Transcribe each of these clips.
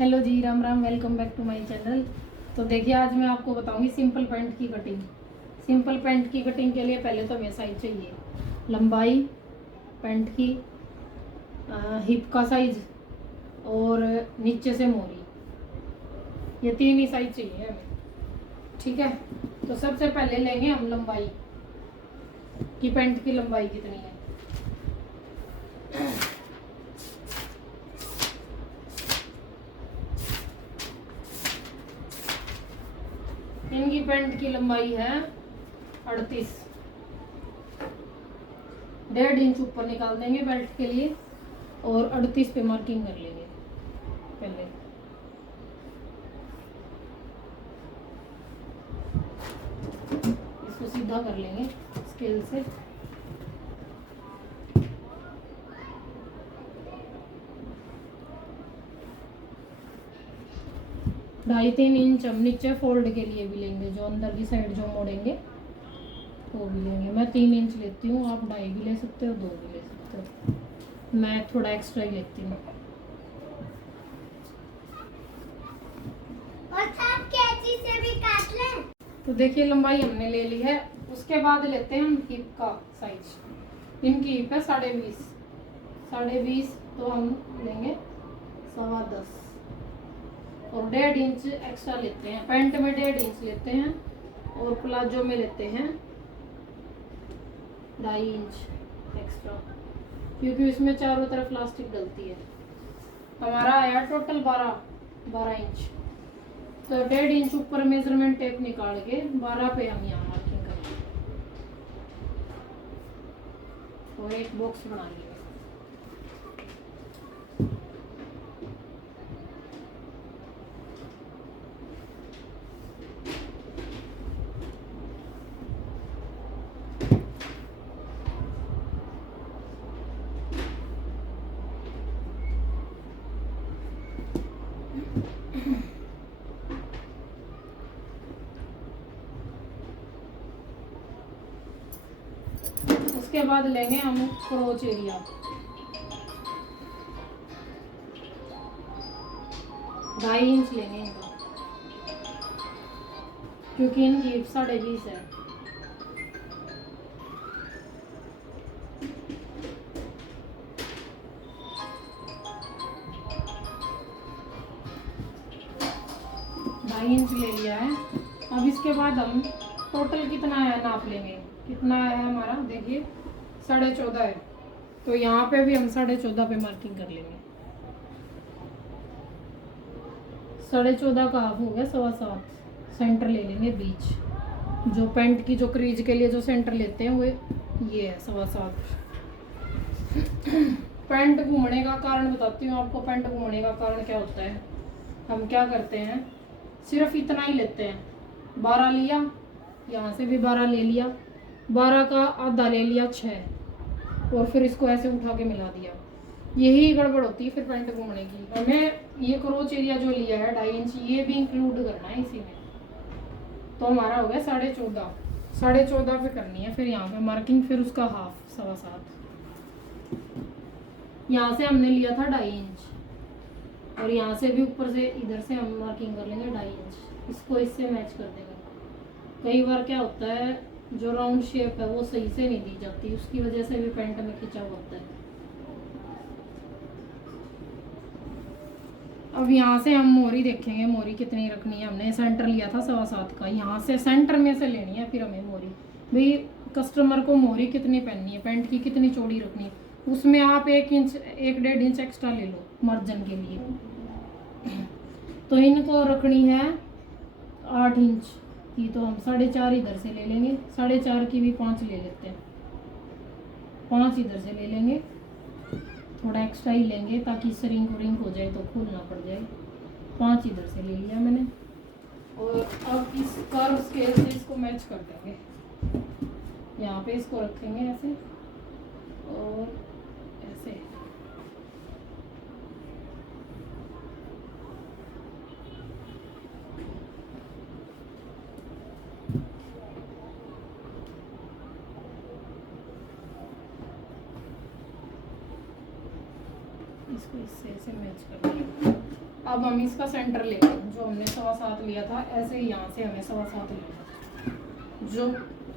Hello ji, Ram Ram. Welcome back to my channel. तो देखिए, आज मैं आपको बताऊंगी सिंपल पैंट की कटिंग। सिंपल पैंट की कटिंग के लिए पहले तो हमें साइज चाहिए, लंबाई पैंट की, हिप का साइज और नीचे से मोरी, ये तीन ही साइज चाहिए हमें। ठीक है, तो सबसे पहले लेंगे हम लंबाई कि पैंट की लंबाई कितनी है। इनकी पैंट की लंबाई है 38। 1.5 इंच ऊपर निकाल देंगे बेल्ट के लिए और 38 पे मार्किंग कर लेंगे पहले। इसको सीधा कर लेंगे स्केल से। ढाई 3 इंच हम नीचे फोल्ड के लिए भी लेंगे, जो अंदर की साइड जो मोड़ेंगे वो भी लेंगे। मैं 3 इंच लेती हूँ, आप 2.5 भी ले सकते हो, 2 भी ले सकते हो। मैं थोड़ा एक्स्ट्रा ही लेती हूँ। कैंची से भी काट लें। तो देखिए, लंबाई हमने ले ली है। उसके बाद लेते हैं हम हिप का साइज। इनकी हिप है 20.5। 20.5 तो हम लेंगे 10.25 और 1.5 इंच एक्स्ट्रा लेते हैं। पैंट में 1.5 इंच लेते हैं और प्लाजो में लेते हैं 2.5 इंच एक्स्ट्रा, क्योंकि इसमें चारों तरफ प्लास्टिक डलती है। हमारा आया टोटल 12 इंच। तो 1.5 इंच ऊपर मेजरमेंट टेप निकाल के 12 पे हम यहाँ मार्किंग करेंगे और एक बॉक्स बना लेंगे। उसके बाद लेंगे हम क्रोच एरिया 2.5 इंच लेंगे इनका, क्योंकि इनकी 20.5 है। ढाई इंच ले लिया है। अब इसके बाद हम टोटल कितना है नाप लेंगे। कितना है हमारा, देखिए 14.5 है। तो यहाँ पे भी हम 14.5 पे मार्किंग कर लेंगे। 14.5 का हाफ हो गया 7.25। सेंटर ले लेंगे बीच, जो पैंट की जो क्रीज के लिए जो सेंटर लेते हैं वो ये है 7.25। पैंट घूमने का कारण बताती हूँ आपको। पैंट घूमने का कारण क्या होता है, हम क्या करते हैं, सिर्फ इतना ही लेते हैं। 12 लिया, यहाँ से भी 12 ले लिया, 12 का आधा ले लिया 6, और फिर इसको ऐसे उठा के मिला दिया। यही गड़बड़ होती है फिर पैंट घूमने की। हमें ये क्रोच एरिया जो लिया है 2.5 इंच, ये भी इंक्लूड करना है इसी में। तो हमारा हो गया 14.5। 14.5 पे करनी है फिर यहाँ पे मार्किंग, फिर उसका हाफ 7.25। यहाँ से हमने लिया था 2.5 इंच और यहाँ से भी ऊपर से इधर से हम मार्किंग कर लेंगे 2.5 इंच। इसको इससे मैच कर देंगे। कई बार क्या होता है, जो राउंड शेप है वो सही से नहीं दी जाती, उसकी वजह से भी पैंट में खिंचा होता है। अब यहाँ से हम मोरी देखेंगे, मोरी कितनी रखनी है। हमने सेंटर लिया था 7.25 का, यहाँ से सेंटर में से लेनी है फिर हमें मोरी। भाई कस्टमर को मोरी कितनी पहननी है, पैंट की कितनी चौड़ी रखनी है, उसमें आप 1 इंच 1.5 इंच एक्स्ट्रा ले लो मार्जिन के लिए। तो इनको रखनी है 8 इंच की, तो हम 4.5 इधर से ले लेंगे। 4.5 की भी 5 ले लेते हैं, 5 इधर से ले लेंगे। थोड़ा एक्स्ट्रा ही लेंगे ताकि रिंग हो जाए तो खोल ना पड़ जाए। 5 इधर से ले लिया मैंने। और अब इस कर्व स्केल से इसको मैच कर देंगे। यहाँ पे इसको रखेंगे ऐसे और ऐसे। इसको इससे ऐसे मैच कर देंगे। अब हम इसका सेंटर लेंगे, जो हमने 7.25 लिया था ऐसे ही यहाँ से हमें 7.25 लेना, जो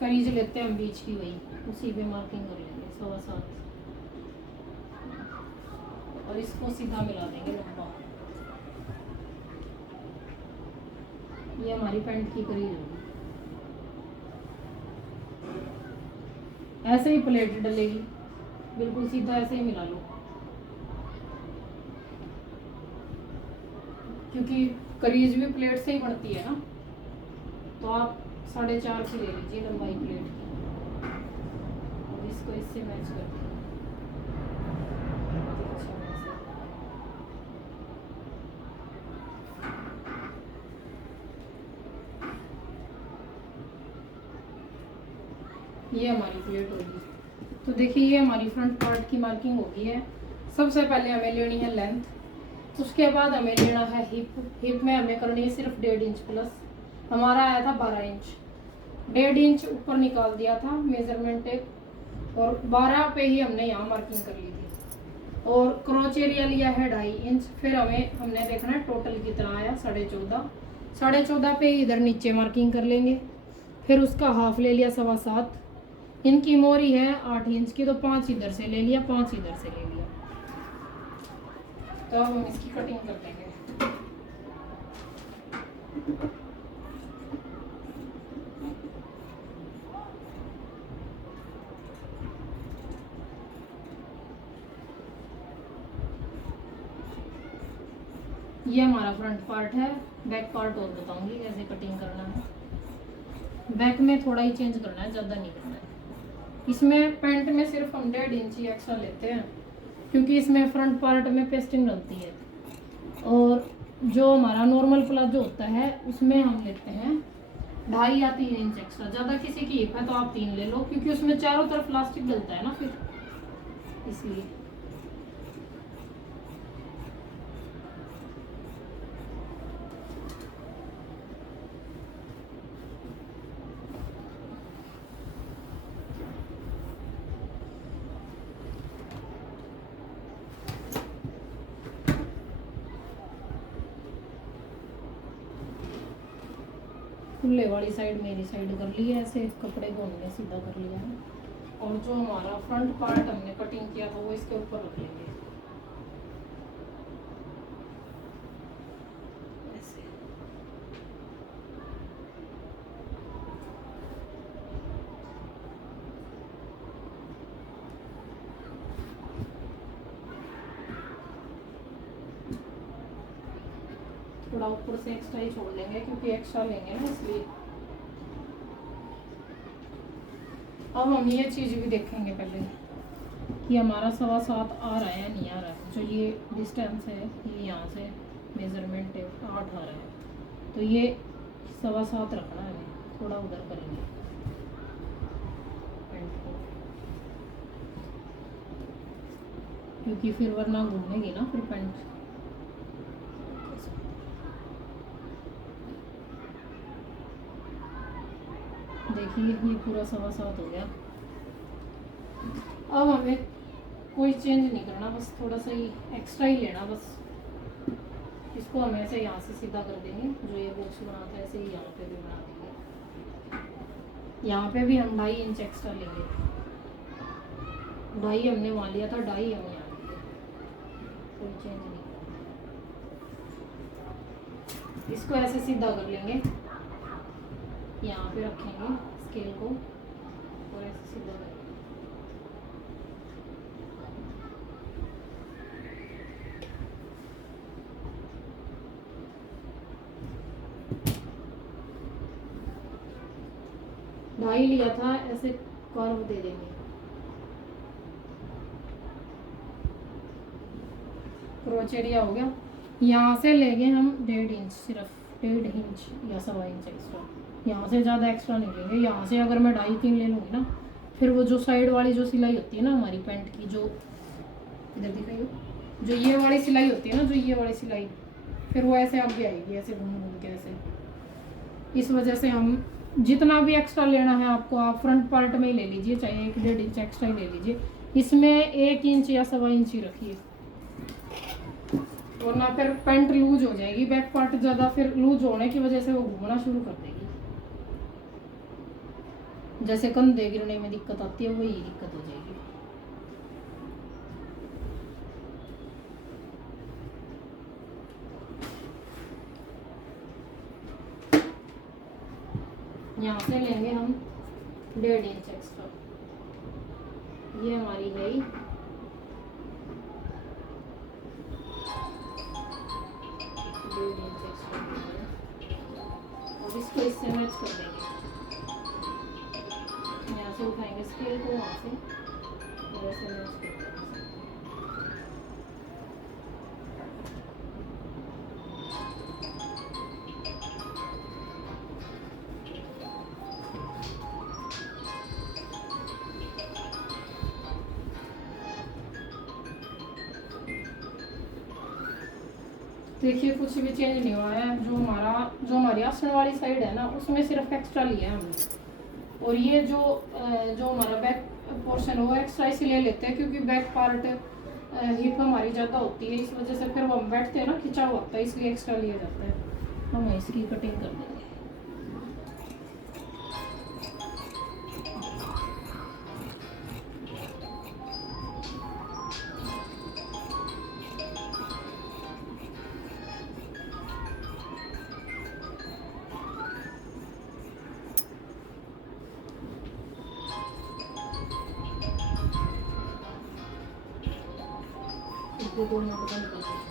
करीज लेते हैं हम बीच की वही उसी पे मार्किंग कर लेंगे 7.25 और इसको सीधा मिला देंगे लंबा। ये हमारी पैंट की करीज होगी। ऐसे ही प्लेट डलेगी, बिल्कुल सीधा ऐसे ही मिला लो, क्योंकि करीज भी प्लेट से ही बढ़ती है ना, तो आप 4.5 की ले लीजिए लंबाई प्लेट की और इसको इससे मैच कर दीजिए। ये हमारी प्लेट होगी। तो देखिए ये हमारी फ्रंट पार्ट की मार्किंग हो गई है। सबसे पहले हमें लेनी है लेंथ, उसके बाद हमें लेना है हिप। हिप में हमें करनी है सिर्फ 1.5 इंच प्लस, हमारा आया था 12 इंच, 1.5 इंच ऊपर निकाल दिया था मेजरमेंट टेप और 12 पे ही हमने यहाँ मार्किंग कर ली थी। और क्रॉच एरिया लिया है 2.5 इंच। फिर हमने देखना है टोटल कितना आया, 14.5 पे ही इधर नीचे मार्किंग कर लेंगे। फिर उसका हाफ ले लिया 7.25। इनकी मोरी है 8 इंच की, तो 5 इधर से ले लिया, 5 इधर से ले लिया। तो अब हम इसकी कटिंग कर देंगे। ये हमारा फ्रंट पार्ट है। बैक पार्ट और बताऊंगी कैसे कटिंग करना है। बैक में थोड़ा ही चेंज करना है, ज़्यादा नहीं करना है। इसमें पैंट में सिर्फ हम 1.5 इंच ही एक्स्ट्रा लेते हैं, क्योंकि इसमें फ्रंट पार्ट में पेस्टिंग डलती है। और जो हमारा नॉर्मल प्लाजो होता है उसमें हम लेते हैं 2.5 या 3 इंच एक्स्ट्रा। ज़्यादा किसी की हिप है तो आप 3 ले लो, क्योंकि उसमें चारों तरफ प्लास्टिक डलता है ना फिर, इसलिए। खुले वाली साइड मेरी साइड कर ली है, ऐसे कपड़े को हमने सीधा कर लिया है। और जो हमारा फ्रंट पार्ट हमने कटिंग किया था वो इसके ऊपर रख लेंगे ऐसे। थोड़ा ऊपर से एक्स्ट्रा ही छोड़ लेंगे, क्योंकि एक्स्ट्रा लेंगे ना इसलिए। अब हम ये चीज़ भी देखेंगे पहले कि हमारा 7.25 आ रहा है या नहीं आ रहा है। जो ये डिस्टेंस है, ये यहाँ से मेजरमेंट है 8 आ रहा है, तो ये 7.25 रखना है, थोड़ा उधर करेंगे पैंट को, क्योंकि फिर वरना घूमेगी ना फिर पैंट। देखिए ये पूरा 7.25 हो गया। अब हमें कोई चेंज नहीं करना, बस थोड़ा सा ही एक्स्ट्रा ही लेना बस। इसको हम ऐसे यहाँ से सीधा कर देंगे, जो ये बॉक्स बनाता है ऐसे ही यहाँ पे भी बना देंगे। यहाँ पे भी हम 2.5 इंच एक्स्ट्रा लेंगे। 2.5 हमने वहाँ लिया था, 2.5 हम यहाँ लेंगे, कोई चेंज नहीं। इसको ऐसे सीधा कर लेंगे, यहाँ पे रखेंगे स्केल को और ऐसे सीधा करेंगे। ढाई लिया था, ऐसे कर्व दे देंगे। क्रोच एरिया हो गया। यहाँ से लेंगे हम 1.5 इंच, सिर्फ 1.5 इंच या 1.25 इंच एक्स्ट्रा। यहाँ से ज़्यादा एक्स्ट्रा नहीं लेंगे। यहाँ से अगर मैं 2.5-3 ले लूँगी ना, फिर वो जो साइड वाली जो सिलाई होती है ना हमारी पैंट की, जो इधर दिखाइए, जो ये वाली सिलाई होती है ना, जो ये वाली सिलाई, फिर वो ऐसे आगे आएगी, ऐसे घूम घूम के ऐसे। इस वजह से हम जितना भी एक्स्ट्रा लेना है आपको, आप फ्रंट पार्ट में ही ले लीजिए, चाहे 1-1.5 इंच एक्स्ट्रा ही ले लीजिए। इसमें 1 इंच या 1.25 इंच ही रखिए। वरना फिर पैंट लूज हो जाएगी, बैक पार्ट ज़्यादा फिर लूज होने की वजह से वो घूमना शुरू कर देगी। जैसे कंधे गिरने में दिक्कत आती है वही दिक्कत हो जाएगी। यहाँ से लेंगे हम 1.5 इंच एक्स्ट्रा, ये हमारी है 1.5 इंच एक्स्ट्रा, और इसको इससे मैच कर देंगे। यहाँ से उठाएंगे स्केल को, वहाँ से और ऐसे मैच कर देंगे। देखिए कुछ भी चेंज नहीं हुआ है। जो हमारी आसन वाली साइड है ना, उसमें सिर्फ एक्स्ट्रा लिया है हमने, और ये जो हमारा बैक पोर्शन है वो एक्स्ट्रा इसलिए लेते हैं क्योंकि बैक पार्ट हिप हमारी ज़्यादा होती है, इस वजह से फिर वो हम बैठते हैं ना, खिंचा हुआ होता है, इसलिए एक्स्ट्रा लिया जाता है। हम इसकी कटिंग कर देंगे। इसको दोनों बटन कर देंगे।